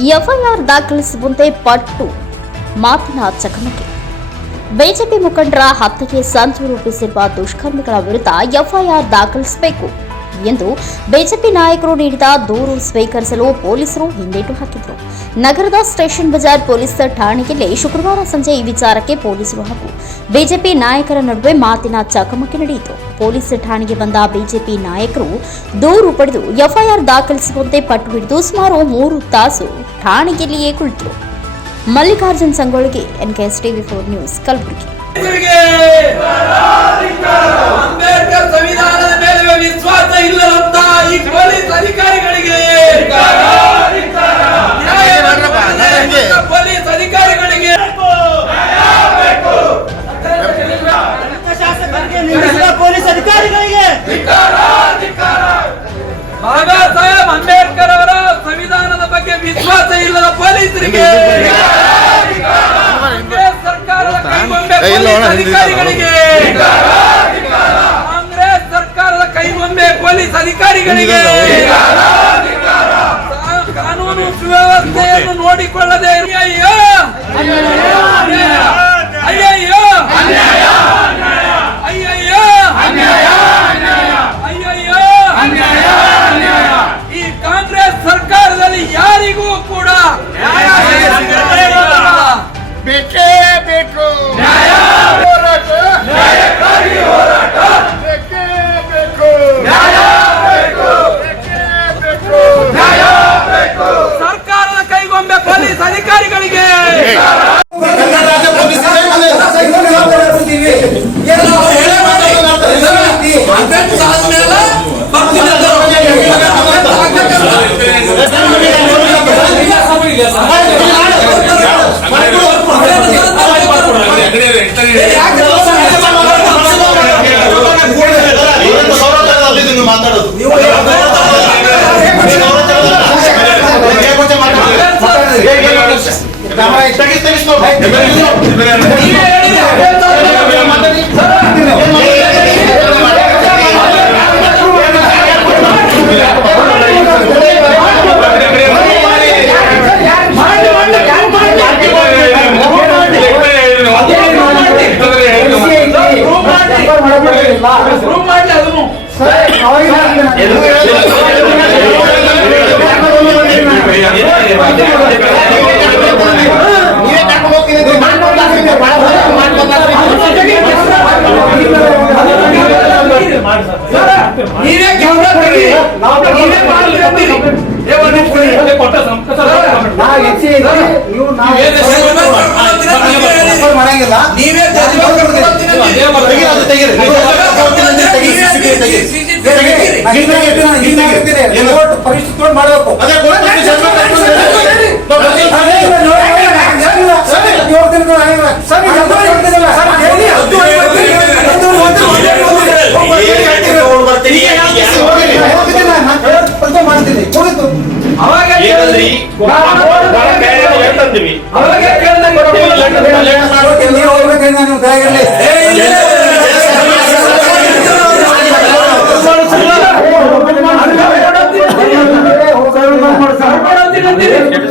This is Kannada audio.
ಎಫ್ಐಆರ್ ದಾಖಲಿಸುವಂತೆ ಪಟ್ಟು ಮಾತಿನ ಚಕಮಕಿ. ಬಿಜೆಪಿ ಮುಖಂಡರ ಹತ್ಯೆಗೆ ಸಂಚು ರೂಪಿಸಿರುವ ದುಷ್ಕರ್ಮಿಗಳ ವಿರುದ್ಧ ಎಫ್ಐಆರ್ ದಾಖಲಿಸಬೇಕು. ಎಂದು ಬಿಜೆಪಿ ನಾಯಕರು ನೀಡಿದ ದೂರು ಸ್ವೀಕರಿಸಲು ಪೊಲೀಸರು ಹಿಂದೇಟು ಹಾಕಿದರು. ನಗರದ ಸ್ಟೇಷನ್ ಬಜಾರ್ ಪೊಲೀಸ್ ಠಾಣೆಯಲ್ಲಿ ಶುಕ್ರವಾರ ಸಂಜೆ ಈ ವಿಚಾರಕ್ಕೆ ಪೊಲೀಸರು ಹಾಗೂ ಬಿಜೆಪಿ ನಾಯಕರ ನಡುವೆ ಮಾತಿನ ಚಕಮಕಿ ನಡೆಯಿತು. ಪೊಲೀಸ್ ಠಾಣೆಗೆ ಬಂದ ಬಿಜೆಪಿ ನಾಯಕರು ದೂರು ಪಡೆದು ಎಫ್ಐಆರ್ ದಾಖಲಿಸುವಂತೆ ಪಟ್ಟು ಹಿಡಿದು ಸುಮಾರು ಮೂರು ತಾಸು ಠಾಣೆಯಲ್ಲಿಯೇ ಕುಳಿತರು Mallikarjun ಸಂಗೊಳ್ಳಿಗೆ NKS TV four news Kalaburagi. ಇಲ್ಲದಂತ ಈ ಪೊಲೀಸ್ ಅಧಿಕಾರಿಗಳಿಗೆ. ಪೊಲೀಸ್ ಅಧಿಕಾರಿಗಳಿಗೆ. ಪೊಲೀಸ್ ಅಧಿಕಾರಿಗಳಿಗೆ. ಬಾಬಾ ಸಾಹೇಬ್ ಅಂಬೇಡ್ಕರ್ ಅವರ ಸಂವಿಧಾನದ ಬಗ್ಗೆ ವಿಶ್ವಾಸ ಇಲ್ಲದ ಪೊಲೀಸರಿಗೆ. ಸರ್ಕಾರದ ಕೈಗೊಂಬೆ ಪೊಲೀಸ್ ಅಧಿಕಾರಿಗಳಿಗೆ. ಪೊಲೀಸ್ ಅಧಿಕಾರಿಗಳಿಗೆ ಕಾನೂನು ಸುವ್ಯವಸ್ಥೆಯನ್ನು ನೋಡಿಕೊಳ್ಳದೆ ಕೈಗೊಂಬೆ ಪೊಲೀಸ್ ಅಧಿಕಾರಿಗಳಿಗೆ ನೀವೇ ತೆಗೀರಿ, ತೆಗೀರಿ. ಪರಿಸ್ಥಿತಿ ಮಾಡಬೇಕು. ಅದೇ 这里